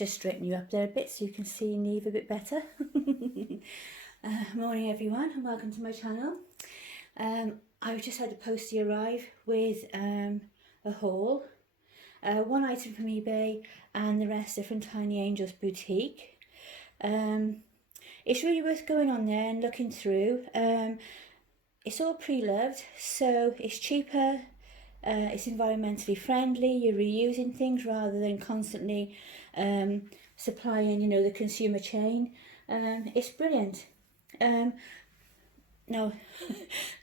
just straighten you up there a bit so you can see Neave a bit better. Morning everyone and welcome to my channel. I've just had a postie arrive with a haul. One item from eBay and the rest are from Tiny Angels Boutique. It's really worth going on there and looking through. It's all pre-loved, so it's cheaper, it's environmentally friendly, you're reusing things rather than constantly supplying, the consumer chain. It's brilliant. No,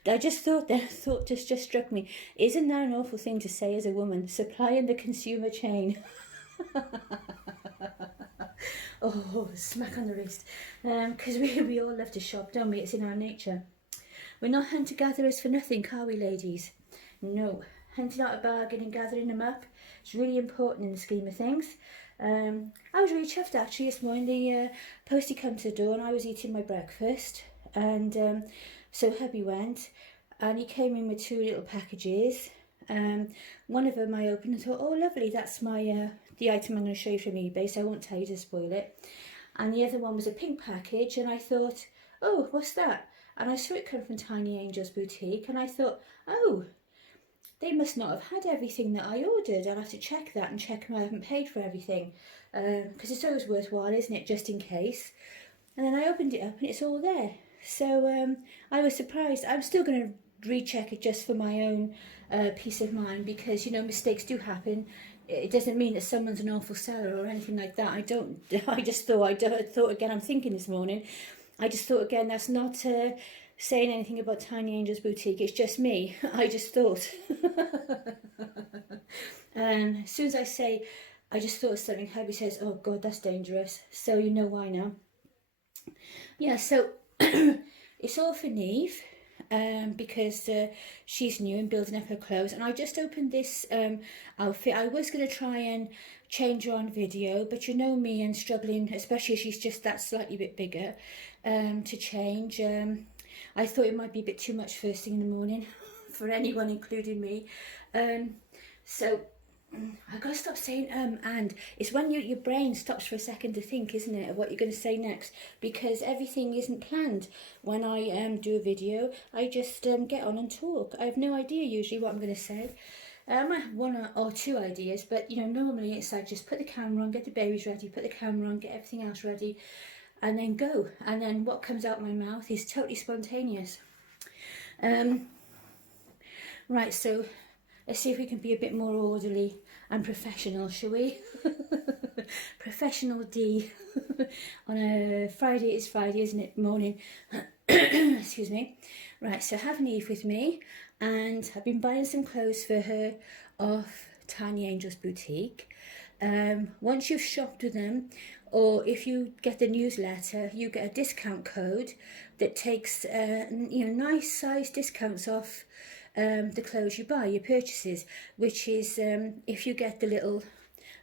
I just thought just struck me. Isn't that an awful thing to say as a woman? Supplying the consumer chain. Oh, smack on the wrist. Because we all love to shop, don't we? It's in our nature. We're not hunter-gatherers for nothing, are we, ladies? No. Hunting out a bargain and gathering them up. It's really important in the scheme of things. I was really chuffed actually this morning. The postie come to the door and I was eating my breakfast. And so hubby went and he came in with two little packages. One of them I opened and thought, oh lovely, that's my the item I'm going to show you from eBay, so I won't tell you to spoil it. And the other one was a pink package and I thought, oh, what's that? And I saw it come from Tiny Angels Boutique and I thought, oh, they must not have had everything that I ordered. I'll have to check that and check I haven't paid for everything. Because it's always worthwhile, isn't it, just in case. And then I opened it up and it's all there. So I was surprised. I'm still going to recheck it just for my own peace of mind because, mistakes do happen. It doesn't mean that someone's an awful seller or anything like that. I thought again, I'm thinking this morning, I just thought again, that's not saying anything about Tiny Angels Boutique. It's just me. I just thought. As soon as I say, I just thought of something, hubby says, oh God, that's dangerous. So you know why now. Yeah, so it's all for Neave. Because she's new and building up her clothes, and I just opened this outfit. I was going to try and change her on video, but you know me and struggling, especially as she's just that slightly bit bigger, to change. I thought it might be a bit too much first thing in the morning for anyone, including me. So I've got to stop saying and. It's when your brain stops for a second to think, isn't it, of what you're going to say next, because everything isn't planned. When I do a video, I just get on and talk. I have no idea usually what I'm going to say. I might have one or two ideas, but normally it's like just put the camera on, get the babies ready, put the camera on, get everything else ready, and then go. And then what comes out my mouth is totally spontaneous. Right, so let's see if we can be a bit more orderly and professional, shall we? Professional D. On a Friday, it's Friday, isn't it? Morning. Excuse me. Right, so I have Neave with me, and I've been buying some clothes for her off Tiny Angels Boutique. Once you've shopped with them, or if you get the newsletter, you get a discount code that takes nice size discounts off the clothes you buy, your purchases, which is if you get the little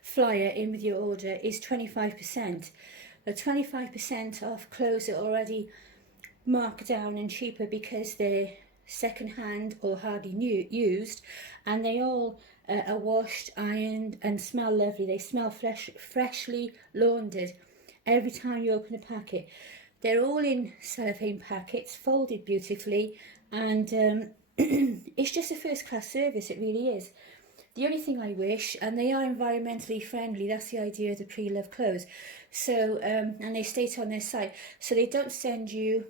flyer in with your order, is 25%. 25% off clothes that are already marked down and cheaper because they're second hand or hardly used, and they all are washed, ironed and smell lovely. They smell freshly laundered every time you open a packet. They're all in cellophane packets, folded beautifully, and it's just a first-class service, it really is. The only thing I wish, and they are environmentally friendly, that's the idea of the pre-loved clothes, so and they state on their site, so they don't send you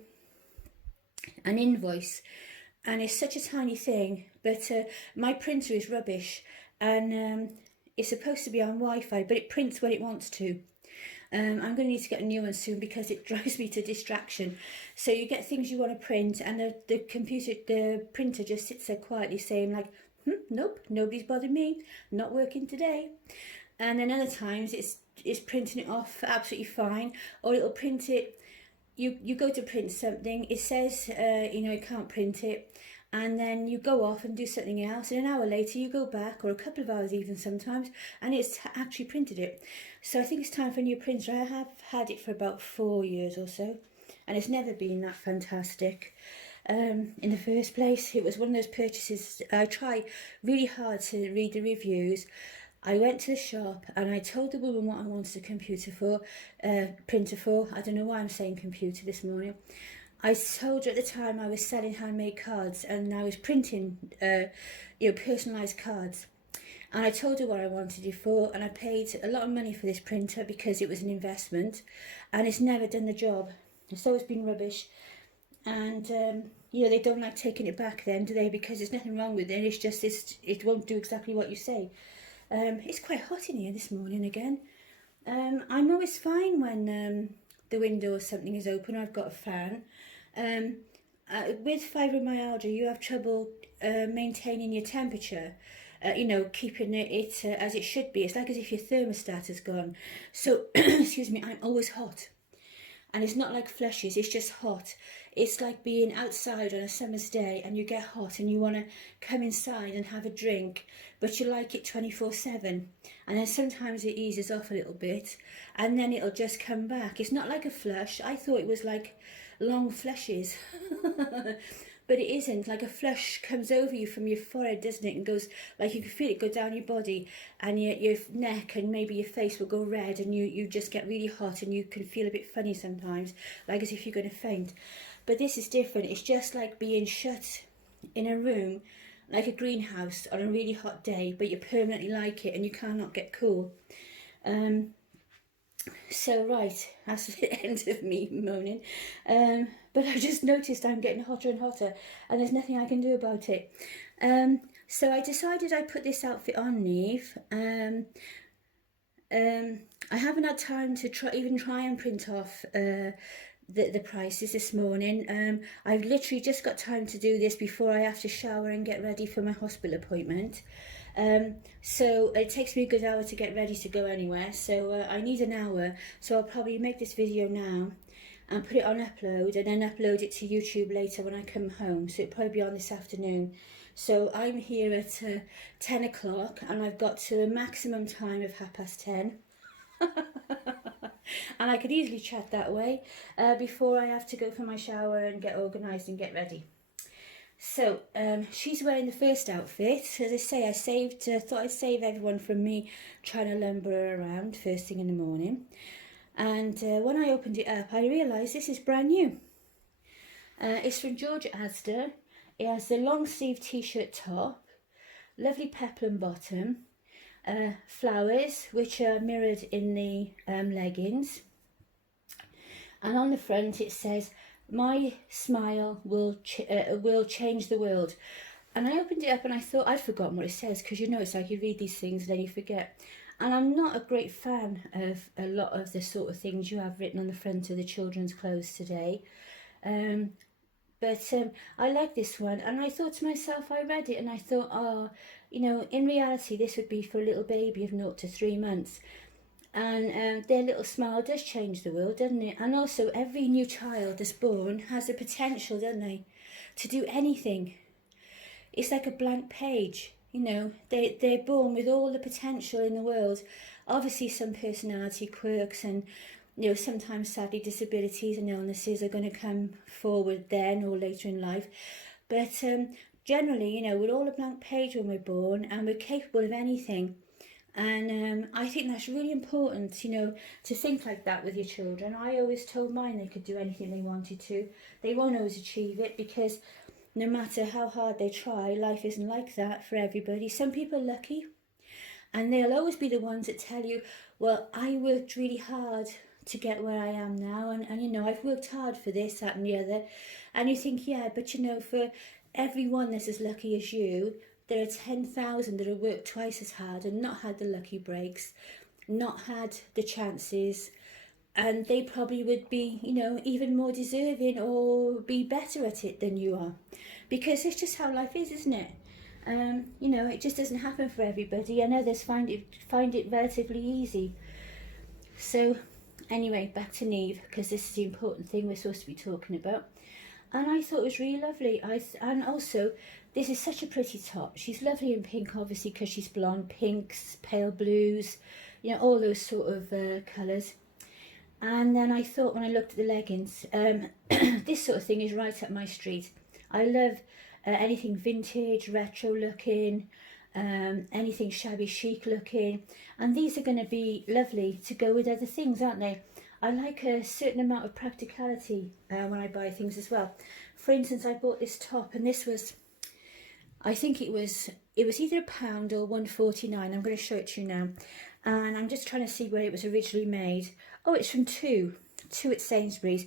an invoice, and it's such a tiny thing, but my printer is rubbish, and it's supposed to be on Wi-Fi, but it prints when it wants to. I'm going to need to get a new one soon because it drives me to distraction. So you get things you want to print, and the printer just sits there quietly saying like, nope, nobody's bothered me, not working today. And then other times it's printing it off absolutely fine, or it'll print it. You go to print something, it says you can't print it, and then you go off and do something else, and an hour later you go back, or a couple of hours even sometimes, and it's actually printed it. So I think it's time for a new printer. I have had it for about 4 years or so, and it's never been that fantastic. In the first place, it was one of those purchases. I try really hard to read the reviews. I went to the shop and I told the woman what I wanted a computer for, printer for. I don't know why I'm saying computer this morning. I told her at the time I was selling handmade cards and I was printing, personalised cards. And I told her what I wanted it for, and I paid a lot of money for this printer because it was an investment, and it's never done the job. It's always been rubbish, and they don't like taking it back then, do they? Because there's nothing wrong with it. It's just it won't do exactly what you say. It's quite hot in here this morning again. I'm always fine when the window or something is open. I've got a fan. With fibromyalgia, you have trouble maintaining your temperature. Keeping it as it should be. It's like as if your thermostat has gone. So, excuse me, I'm always hot. And it's not like flushes, it's just hot. It's like being outside on a summer's day and you get hot and you want to come inside and have a drink, but you like it 24/7. And then sometimes it eases off a little bit and then it'll just come back. It's not like a flush. I thought it was like long flushes. But it isn't. Like a flush comes over you from your forehead, doesn't it? And goes, like you can feel it go down your body and your neck and maybe your face will go red and you just get really hot and you can feel a bit funny sometimes, like as if you're going to faint. But this is different. It's just like being shut in a room, like a greenhouse on a really hot day, but you permanently like it and you cannot get cool. So right, that's the end of me moaning. But I just noticed I'm getting hotter and hotter and there's nothing I can do about it. So I decided I'd put this outfit on Neave. I haven't had time to try and print off the prices this morning. I've literally just got time to do this before I have to shower and get ready for my hospital appointment. So it takes me a good hour to get ready to go anywhere, so I need an hour, so I'll probably make this video now and put it on upload and then upload it to YouTube later when I come home, so it'll probably be on this afternoon. So I'm here at 10 o'clock and I've got to a maximum time of 10:30 and I could easily chat that way before I have to go for my shower and get organised and get ready. So she's wearing the first outfit. As I say, I thought I'd save everyone from me trying to lumber her around first thing in the morning. And when I opened it up, I realised this is brand new. It's from George Asda. It has the long sleeve t-shirt top, lovely peplum bottom, flowers which are mirrored in the leggings. And on the front it says, "My smile will change the world." And I opened it up and I thought, I'd forgotten what it says, because it's like you read these things and then you forget. And I'm not a great fan of a lot of the sort of things you have written on the front of the children's clothes today. But I like this one, and I thought to myself, I read it and I thought, in reality this would be for a little baby of 0 to 3 months. And their little smile does change the world, doesn't it? And also every new child that's born has the potential, don't they, to do anything. It's like a blank page, they're born with all the potential in the world. Obviously some personality quirks and sometimes sadly disabilities and illnesses are going to come forward then or later in life. But generally, we're all a blank page when we're born and we're capable of anything. And I think that's really important, to think like that with your children. I always told mine they could do anything they wanted to. They won't always achieve it because no matter how hard they try, life isn't like that for everybody. Some people are lucky and they'll always be the ones that tell you, well, I worked really hard to get where I am now and I've worked hard for this, that and the other. And you think, yeah, but for everyone that's as lucky as you, there are 10,000 that have worked twice as hard and not had the lucky breaks, not had the chances, and they probably would be, even more deserving or be better at it than you are. Because it's just how life is, isn't it? It just doesn't happen for everybody, and others find it relatively easy. So, anyway, back to Neave, because this is the important thing we're supposed to be talking about. And I thought it was really lovely. And also, this is such a pretty top. She's lovely in pink, obviously, because she's blonde. Pinks, pale blues, all those sort of colours. And then I thought when I looked at the leggings, this sort of thing is right up my street. I love anything vintage, retro looking, anything shabby chic looking, and these are going to be lovely to go with other things, aren't they? I like a certain amount of practicality when I buy things as well. For instance, I bought this top, and this was, I think it was either £1 or £1.49. I'm going to show it to you now, and I'm just trying to see where it was originally made. Oh, it's from two at Sainsbury's,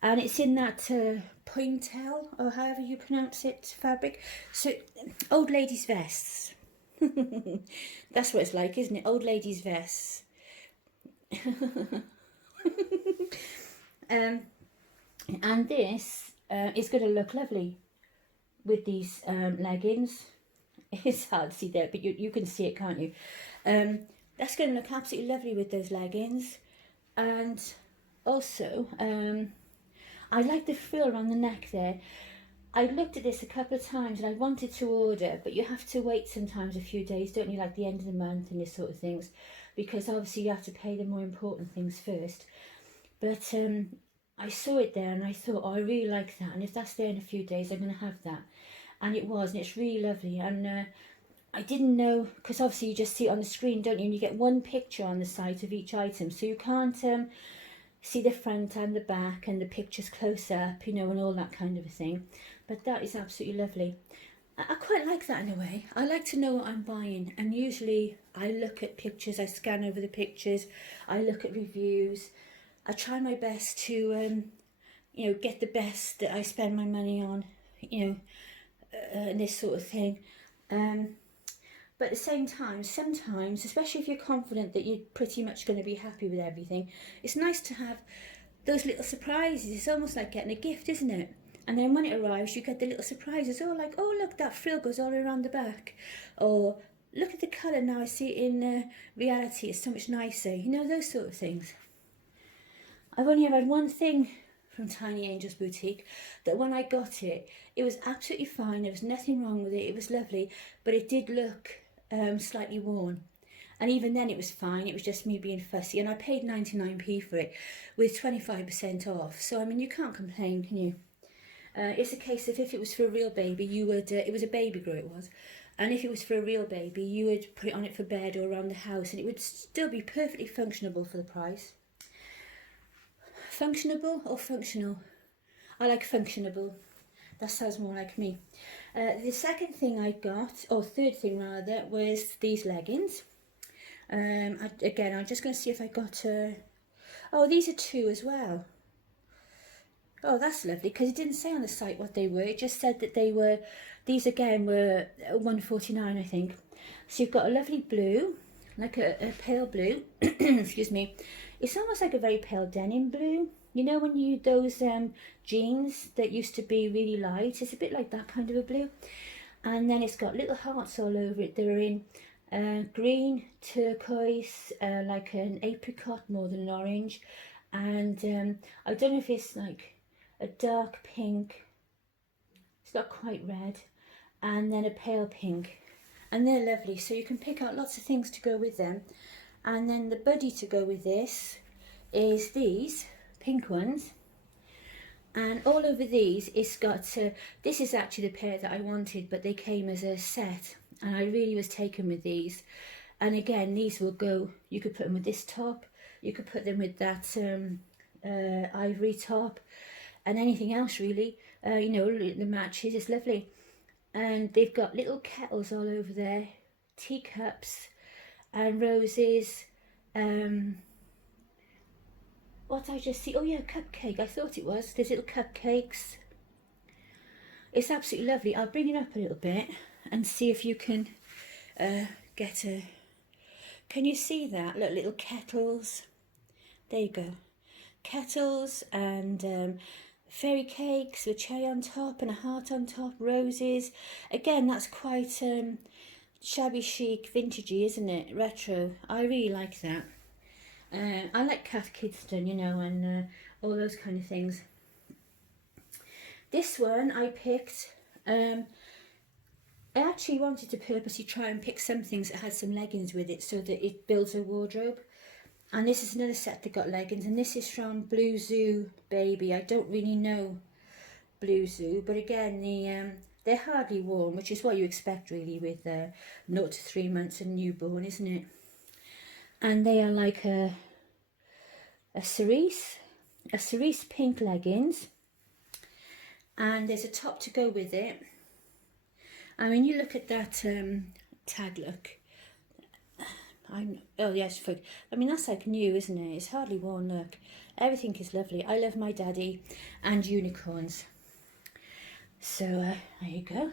and it's in that pointel, or however you pronounce it, fabric. So old ladies' vests. That's what it's like, isn't it? Old ladies' vests. And this is going to look lovely with these leggings. It's hard to see there, but you can see it, can't you? That's going to look absolutely lovely with those leggings. And also, I like the frill around the neck there. I looked at this a couple of times and I wanted to order, but you have to wait sometimes a few days, don't you, like the end of the month and this sort of things, because obviously you have to pay the more important things first. But I saw it there and I thought, oh, I really like that, and if that's there in a few days, I'm going to have that. And it was, and it's really lovely. And I didn't know, because obviously you just see it on the screen, don't you, and you get one picture on the site of each item, so you can't see the front and the back and the pictures close up, you know, and all that kind of a thing. But that is absolutely lovely. I quite like that in a way. I like to know what I'm buying, and usually I look at pictures, I scan over the pictures, I look at reviews. I try my best to, you know, get the best that I spend my money on, you know, and this sort of thing. But at the same time, sometimes, especially if you're confident that you're pretty much going to be happy with everything, it's nice to have those little surprises. It's almost like getting a gift, isn't it? And then when it arrives, you get the little surprises. Oh, like, oh, look, that frill goes all around the back. Or, look at the colour now, I see it in reality. It's so much nicer. You know, those sort of things. I've only ever had one thing from Tiny Angels Boutique, that when I got it, it was absolutely fine. There was nothing wrong with it. It was lovely, but it did look slightly worn. And even then it was fine. It was just me being fussy, and I paid 99p for it with 25% off. So I mean, you can't complain, can you? It's a case of, if it was for a real baby, you would, it was a baby grow it was, and if it was for a real baby, you would put it on it for bed or around the house, and it would still be perfectly functionable for the price. Functionable or functional? I like functionable. That sounds more like me. The second thing I got, or third thing rather, was these leggings. Again, I'm just going to see if I got oh, these are two as well. Oh, that's lovely, because it didn't say on the site what they were. It just said that they were, these again were £1.49, I think. So you've got a lovely blue, like a pale blue, excuse me. It's almost like a very pale denim blue. You know when you, those jeans that used to be really light, it's a bit like that kind of a blue. And then it's got little hearts all over it. They're in green, turquoise, like an apricot more than an orange. And I don't know if it's like a dark pink, it's not quite red, and then a pale pink. And they're lovely, so you can pick out lots of things to go with them. And then the buddy to go with this is these pink ones, and all over these it's got this is actually the pair that I wanted, but they came as a set, and I really was taken with these. And again, these will go, you could put them with this top, you could put them with that ivory top, and anything else really, you know, the matches. It's lovely. And they've got little kettles all over there, teacups and roses. What did I just see? Oh yeah, cupcake, I thought it was. There's little cupcakes. It's absolutely lovely. I'll bring it up a little bit and see if you can get a... Can you see that? Look, little kettles. There you go. Kettles and fairy cakes with cherry on top and a heart on top, roses. Again, that's quite shabby chic, vintagey, isn't it? Retro. I really like that. I like Cath Kidston, you know, and all those kind of things. This one I picked, I actually wanted to purposely try and pick some things that had some leggings with it so that it builds a wardrobe. And this is another set that got leggings, and this is from Blue Zoo Baby. I don't really know Blue Zoo, but again, they're hardly worn, which is what you expect really with 0 to 3 months and newborn, isn't it? And they are like a cerise pink leggings, and there's a top to go with it. I mean, you look at that tag look. Oh yes, I mean, that's like new, isn't it? It's hardly worn, look. Everything is lovely. I love my daddy and unicorns. So there you go.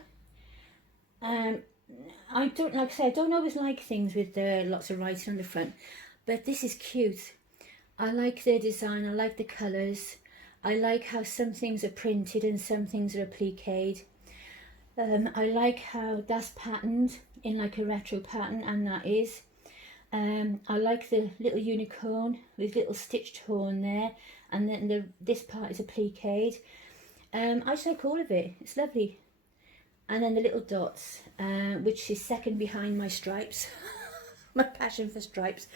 I don't, like I say, I don't always like things with lots of writing on the front, but this is cute. I like their design, I like the colours. I like how some things are printed and some things are appliqued. I like how that's patterned in like a retro pattern, and that is. I like the little unicorn with little stitched horn there, and then this part is appliqued. I just like all of it, it's lovely. And then the little dots, which is second behind my stripes, my passion for stripes.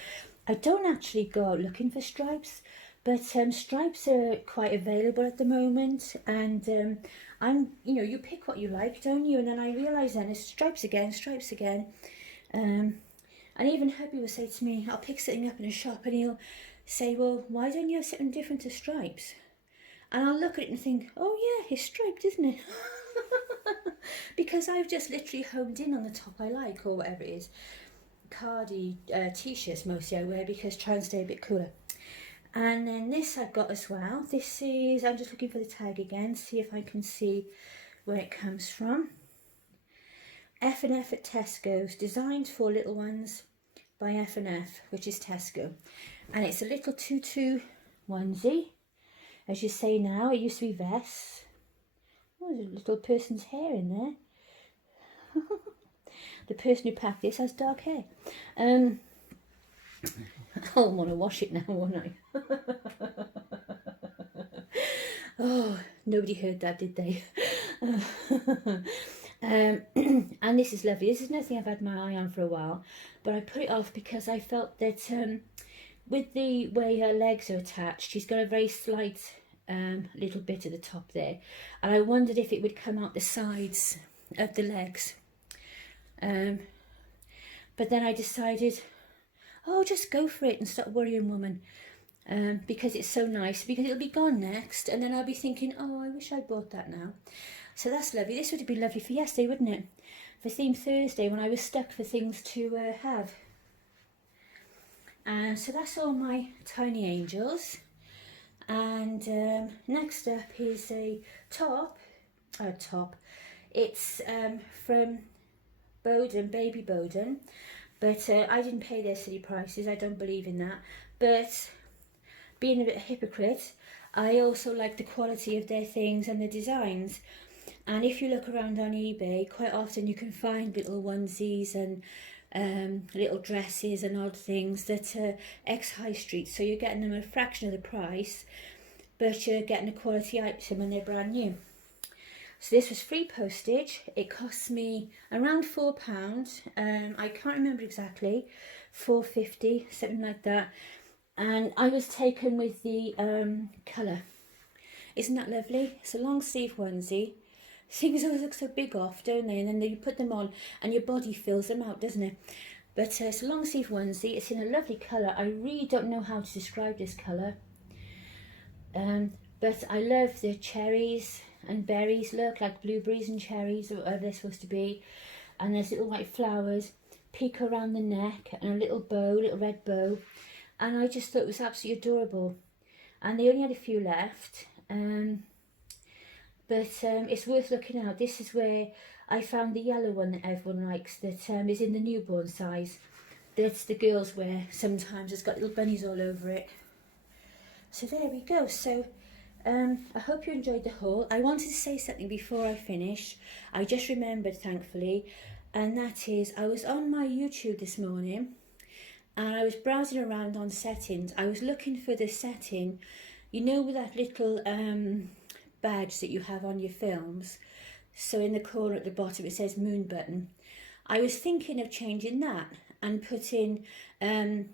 I don't actually go out looking for stripes, but stripes are quite available at the moment, and you pick what you like, don't you? And then I realise then it's stripes again. And even hubby will say to me, I'll pick something up in a shop and he'll say, well, why don't you have something different to stripes? And I'll look at it and think, oh yeah, it's striped, isn't it? Because I've just literally homed in on the top I like, or whatever it is. Cardi t-shirts mostly I wear because try and stay a bit cooler. And then this I've got as well. This is, I'm just looking for the tag again, see if I can see where it comes from. F&F at Tesco's, designed for little ones by F&F, which is Tesco. And it's a little tutu onesie. As you say now, it used to be vests. Oh, there's a little person's hair in there. The person who packed this has dark hair. I'll want to wash it now, won't I? Oh, nobody heard that, did they? And this is lovely. This is nothing I've had my eye on for a while, but I put it off because I felt that with the way her legs are attached, she's got a very slight little bit at the top there, and I wondered if it would come out the sides of the legs. But then I decided, oh, just go for it and stop worrying, woman. Because it's so nice, because it'll be gone next, and then I'll be thinking, oh, I wish I bought that now. So that's lovely. This would have been lovely for yesterday, wouldn't it? For Theme Thursday, when I was stuck for things to have. So that's all my tiny angels. And next up is a top. It's from Bowden, Baby Bowden. But I didn't pay their silly prices. I don't believe in that. But being a bit of a hypocrite, I also like the quality of their things and the designs. And if you look around on eBay, quite often you can find little onesies and little dresses and odd things that are ex-high street. So you're getting them at a fraction of the price, but you're getting a quality item and they're brand new. So this was free postage. It cost me around £4. I can't remember exactly, £4.50, something like that. And I was taken with the colour. Isn't that lovely? It's a long sleeve onesie. Things always look so big off, don't they? And then you put them on and your body fills them out, doesn't it? But it's a long sleeve onesie. It's in a lovely colour. I really don't know how to describe this colour. But I love the cherries and berries, look like blueberries and cherries, or whatever they're supposed to be. And there's little white flowers, peak around the neck, and a little bow, little red bow. And I just thought it was absolutely adorable. And they only had a few left. But it's worth looking out. This is where I found the yellow one that everyone likes, that is in the newborn size. That's the girls wear sometimes. It's got little bunnies all over it. So there we go. So I hope you enjoyed the haul. I wanted to say something before I finish. I just remembered, thankfully, and that is I was on my YouTube this morning and I was browsing around on settings. I was looking for the setting, you know, with that little badge that you have on your films. So in the corner at the bottom it says Moonbutton. I was thinking of changing that and putting the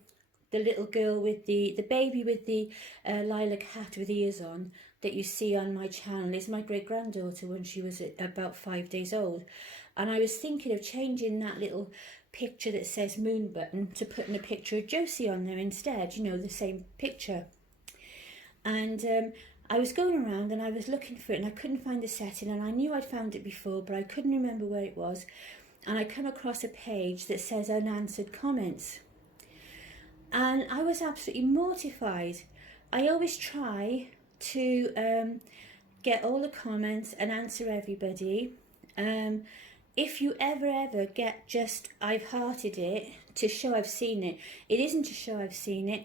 little girl with the baby with the lilac hat with ears on. that you see on my channel is my great-granddaughter when she was about 5 days old. And I was thinking of changing that little picture that says Moonbutton to putting a picture of Josie on there instead, you know, the same picture. And I was going around and I was looking for it and I couldn't find the setting, and I knew I'd found it before but I couldn't remember where it was, and I come across a page that says unanswered comments, and I was absolutely mortified. I always try to get all the comments and answer everybody. If you ever get just I've hearted it to show I've seen it, it isn't to show I've seen it.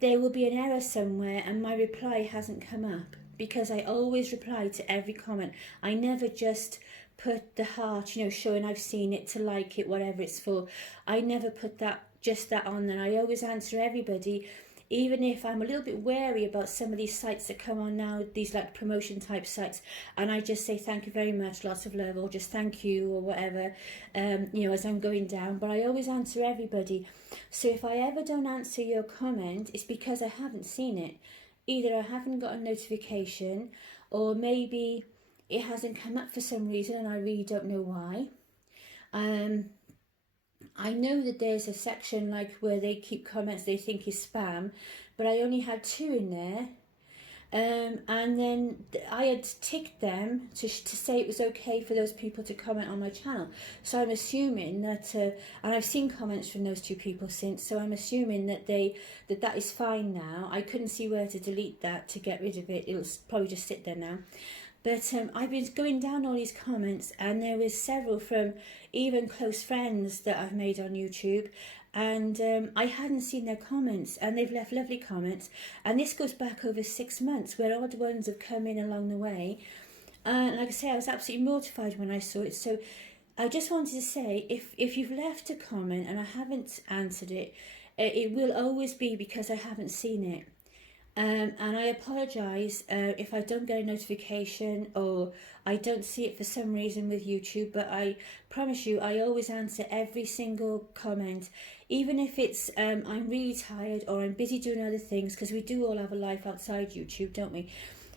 There will be an error somewhere and my reply hasn't come up, because I always reply to every comment. I never just put the heart, you know, showing I've seen it, to like it, whatever it's for. I never put that, just that on there. I always answer everybody, even if I'm a little bit wary about some of these sites that come on now, these like promotion type sites, and I just say thank you very much, lots of love, or just thank you, or whatever, you know, as I'm going down. But I always answer everybody. So if I ever don't answer your comment, it's because I haven't seen it. Either I haven't got a notification, or maybe it hasn't come up for some reason and I really don't know why. I know that there's a section like where they keep comments they think is spam, but I only had 2 in there. And then I had ticked them to say it was okay for those people to comment on my channel. So I'm assuming that, and I've seen comments from those 2 people since, so I'm assuming that that is fine now. I couldn't see where to delete that to get rid of it. It'll probably just sit there now. But I've been going down all these comments, and there was several from even close friends that I've made on YouTube, and I hadn't seen their comments, and they've left lovely comments, and this goes back over 6 months where odd ones have come in along the way. And like I say, I was absolutely mortified when I saw it. So I just wanted to say, if you've left a comment and I haven't answered it, it will always be because I haven't seen it. And I apologise if I don't get a notification or I don't see it for some reason with YouTube, but I promise you I always answer every single comment, even if it's I'm really tired or I'm busy doing other things, because we do all have a life outside YouTube, don't we?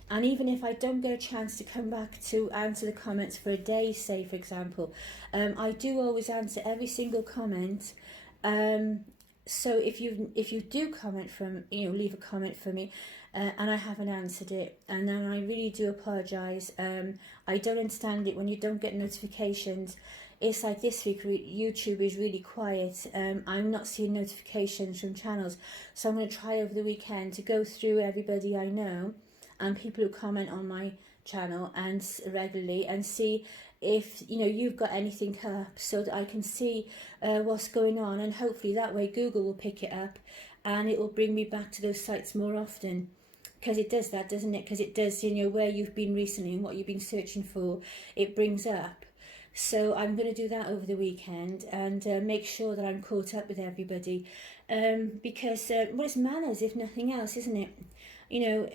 And even if I don't get a chance to come back to answer the comments for a day, say for example, I do always answer every single comment. So if you do comment from, you know, leave a comment for me, and I haven't answered it, and then I really do apologise. I don't understand it when you don't get notifications. It's like this week, YouTube is really quiet. I'm not seeing notifications from channels, so I'm going to try over the weekend to go through everybody I know and people who comment on my channel and regularly, and see if, you know, you've got anything up, so that I can see what's going on, and hopefully that way Google will pick it up and it will bring me back to those sites more often, because it does that, doesn't it? Because it does, you know, where you've been recently and what you've been searching for, it brings up. So I'm going to do that over the weekend and make sure that I'm caught up with everybody, because well, it's manners if nothing else, isn't it? You know,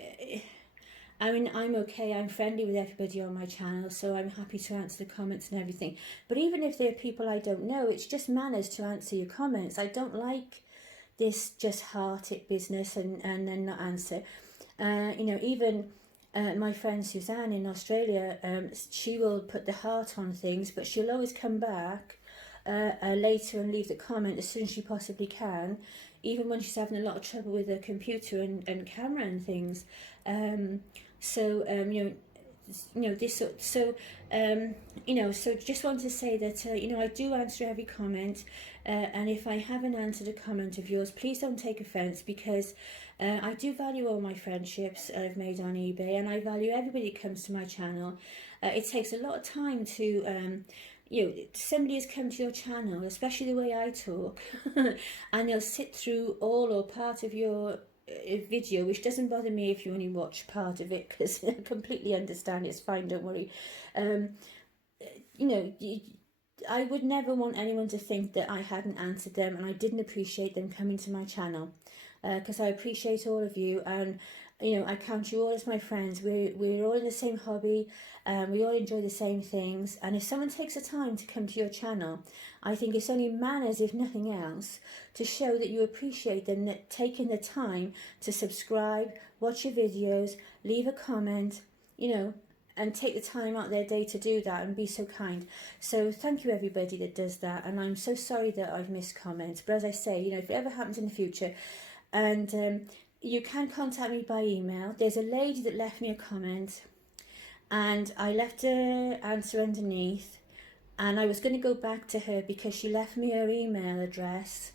I mean, I'm okay, I'm friendly with everybody on my channel, so I'm happy to answer the comments and everything. But even if they're people I don't know, it's just manners to answer your comments. I don't like this just heart it business and then not answer. You know, even my friend Suzanne in Australia, she will put the heart on things, but she'll always come back later and leave the comment as soon as she possibly can, even when she's having a lot of trouble with her computer and camera and things. You know, this, so you know, so just want to say that you know, I do answer every comment, and if I haven't answered a comment of yours, please don't take offence, because I do value all my friendships I've made on eBay, and I value everybody that comes to my channel. It takes a lot of time to you know, somebody has come to your channel, especially the way I talk, and they'll sit through all or part of your video, which doesn't bother me if you only watch part of it, because I completely understand, it's fine, don't worry. You know, I would never want anyone to think that I hadn't answered them and I didn't appreciate them coming to my channel. because I appreciate all of you, and you know, I count you all as my friends. We're all in the same hobby, we all enjoy the same things, and if someone takes the time to come to your channel, I think it's only manners, if nothing else, to show that you appreciate them, that taking the time to subscribe, watch your videos, leave a comment, you know, and take the time out their day to do that and be so kind. So thank you everybody that does that, and I'm so sorry that I've missed comments, but as I say, you know, if it ever happens in the future, and you can contact me by email. There's a lady that left me a comment, and I left her answer underneath, and I was going to go back to her because she left me her email address,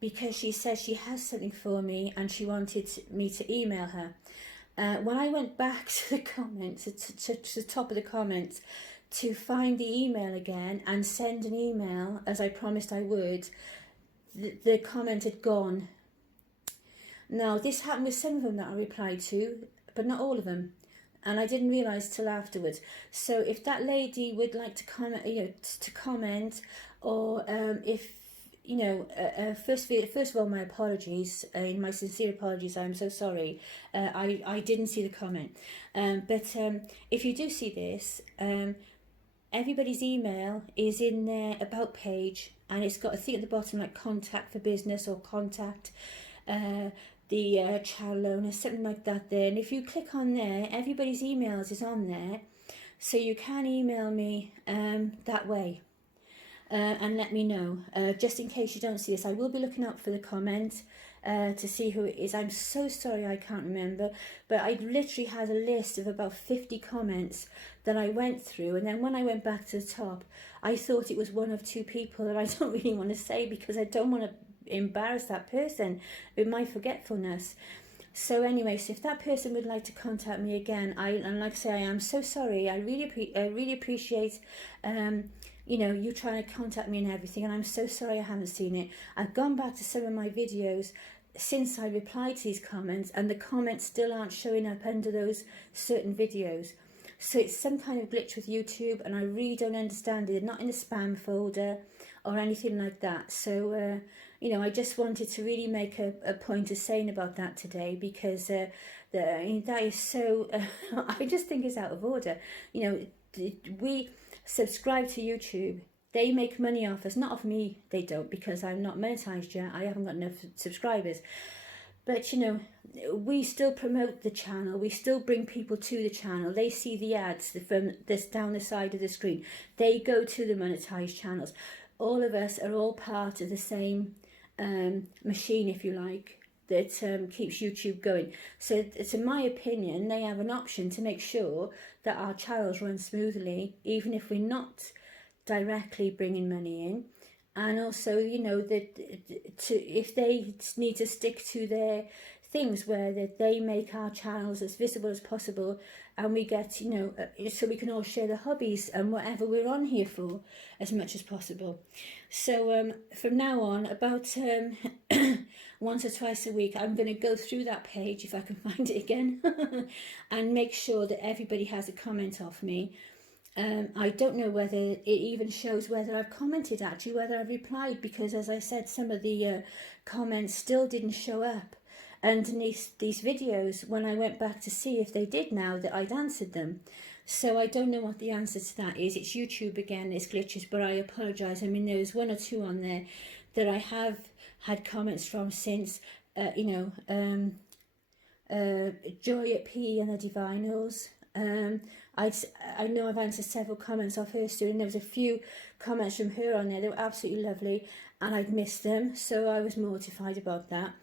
because she says she has something for me and she wanted me to email her. When I went back to the comments, to the top of the comments, to find the email again and send an email as I promised I would, the comment had gone. Now, this happened with some of them that I replied to, but not all of them, and I didn't realise till afterwards. So if that lady would like to comment, you know, to comment, or if you know, first of all, my apologies, my sincere apologies. I'm so sorry. I didn't see the comment, but if you do see this, everybody's email is in their about page, and it's got a thing at the bottom like contact for business or contact the child owner, something like that there. And if you click on there, everybody's emails is on there, so you can email me that way, and let me know, just in case you don't see this. I will be looking out for the comment to see who it is. I'm so sorry I can't remember, but I literally had a list of about 50 comments that I went through, and then when I went back to the top, I thought it was one of two people that I don't really want to say because I don't want to embarrass that person with my forgetfulness. So anyway, so if that person would like to contact me again, and like I say, I am so sorry. I really appreciate you know, you trying to contact me and everything, and I'm so sorry I haven't seen it. I've gone back to some of my videos since I replied to these comments, and the comments still aren't showing up under those certain videos. So it's some kind of glitch with YouTube, and I really don't understand it. They're not in the spam folder or anything like that. So you know, I just wanted to really make a point of saying about that today, because that is so I just think it's out of order. You know, we subscribe to YouTube, they make money off us, not off me, they don't, because I'm not monetized yet, I haven't got enough subscribers, but you know, we still promote the channel, we still bring people to the channel, they see the ads from this down the side of the screen, they go to the monetized channels. All of us are all part of the same machine, if you like, that keeps YouTube going. So it's, in my opinion, they have an option to make sure that our channels run smoothly, even if we're not directly bringing money in. And also, you know, that if they need to stick to their things where that they make our channels as visible as possible, and we get, you know, so we can all share the hobbies and whatever we're on here for as much as possible. So from now on, about once or twice a week, I'm going to go through that page, if I can find it again, and make sure that everybody has a comment off me. I don't know whether it even shows whether I've commented, actually, whether I've replied, because as I said, some of the comments still didn't show up underneath these videos when I went back to see if they did now that I'd answered them. So I don't know what the answer to that is. It's YouTube again, it's glitches, but I apologise. I mean, there's one or two on there that I have had comments from since, you know, Joy at P and the Divinals. I know I've answered several comments off her too, and there was a few comments from her on there. They were absolutely lovely, and I'd missed them, so I was mortified about that.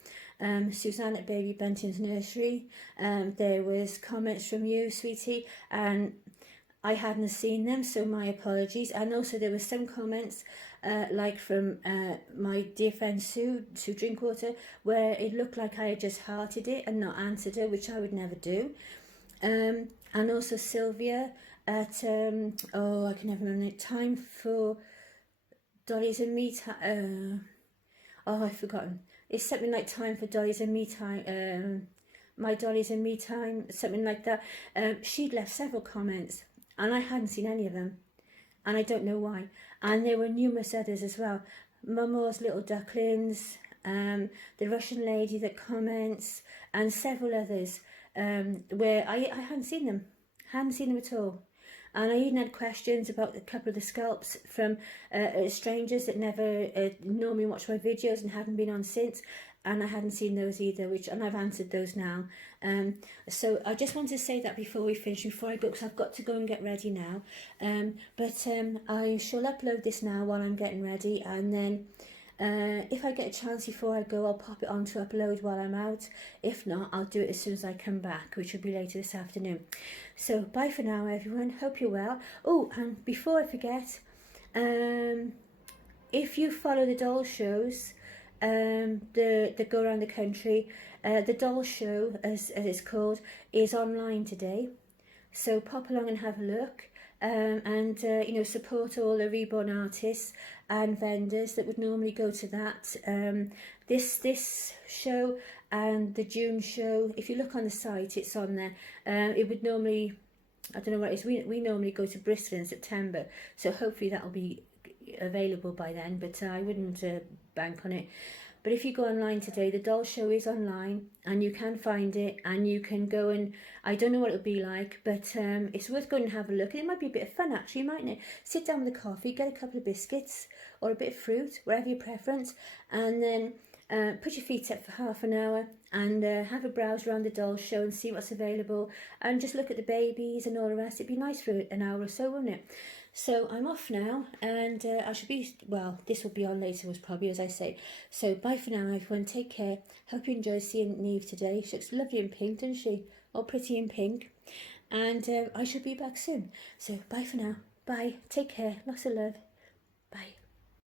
Suzanne at Baby Bunting's Nursery, there was comments from you, sweetie, and I hadn't seen them, so my apologies. And also there were some comments like from my dear friend Sue Drinkwater, where it looked like I had just hearted it and not answered her, which I would never do. And also Sylvia at oh, I can never remember it, Time for Dollies and Me Time. Oh, I've forgotten. It's something like Time for Dollies and Me Time. My Dollies and Me Time, something like that. She'd left several comments, and I hadn't seen any of them, and I don't know why. And there were numerous others as well. Mama's Little Ducklings, the Russian lady that comments, and several others, where I hadn't seen them. Hadn't seen them at all. And I even had questions about a couple of the sculpts from strangers that never normally watch my videos and haven't been on since. And I hadn't seen those either, and I've answered those now. So I just wanted to say that before we finish, before I go, because I've got to go and get ready now. But I shall upload this now while I'm getting ready, and then if I get a chance before I go, I'll pop it on to upload while I'm out. If not, I'll do it as soon as I come back, which will be later this afternoon. So bye for now, everyone. Hope you're well. Oh, and before I forget, if you follow the doll shows, that go around the country, the doll show, as it's called, is online today. So pop along and have a look. And you know, support all the reborn artists and vendors that would normally go to that. This show and the June show, if you look on the site, it's on there. It would normally, I don't know what it is, we normally go to Bristol in September, so hopefully that'll be available by then, but I wouldn't bank on it. But if you go online today, the doll show is online, and you can find it, and you can go, and I don't know what it'll be like, but it's worth going and have a look. And it might be a bit of fun, actually, mightn't it? Sit down with a coffee, get a couple of biscuits or a bit of fruit, whatever your preference, and then put your feet up for half an hour and have a browse around the doll show and see what's available, and just look at the babies and all the rest. It'd be nice for an hour or so, wouldn't it? So I'm off now, and I should be, well, this will be on later, was probably, as I say. So bye for now, everyone. Take care. Hope you enjoyed seeing Neave today. She looks lovely in pink, doesn't she? All pretty in pink. And I shall be back soon. So bye for now. Bye. Take care. Lots of love.